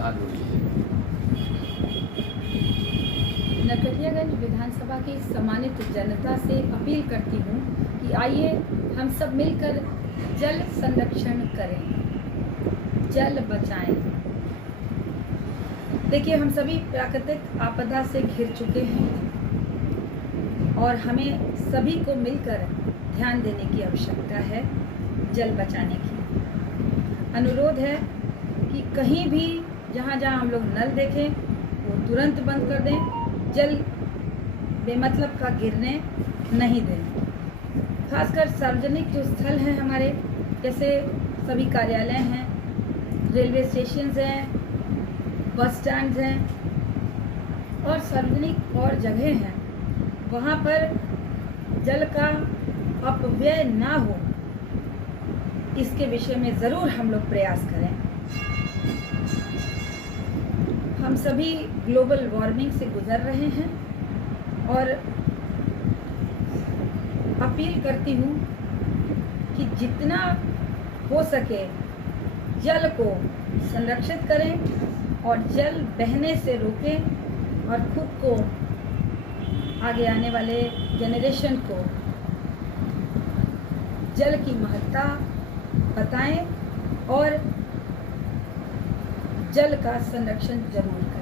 हाँ बोलिए। नरकटियागंज विधानसभा की सम्मानित जनता से अपील करती हूँ कि आइए हम सब मिलकर जल संरक्षण करें, जल बचाएं। देखिए, हम सभी प्राकृतिक आपदा से घिर चुके हैं और हमें सभी को मिलकर ध्यान देने की आवश्यकता है जल बचाने की। अनुरोध है कि कहीं भी जहाँ हम लोग नल देखें वो तुरंत बंद कर दें, जल बेमतलब का गिरने नहीं दें। खासकर सार्वजनिक जो स्थल हैं हमारे, जैसे सभी कार्यालय हैं, रेलवे स्टेशन हैं, बस स्टैंड हैं और सार्वजनिक और जगह हैं, वहाँ पर जल का अपव्यय ना हो, इसके विषय में ज़रूर हम लोग प्रयास करें। हम सभी ग्लोबल वार्मिंग से गुजर रहे हैं और अपील करती हूँ कि जितना हो सके जल को संरक्षित करें और जल बहने से रोकें और खुद को, आगे आने वाले जनरेशन को जल की महत्ता बताएं और जल का संरक्षण जरूर करें।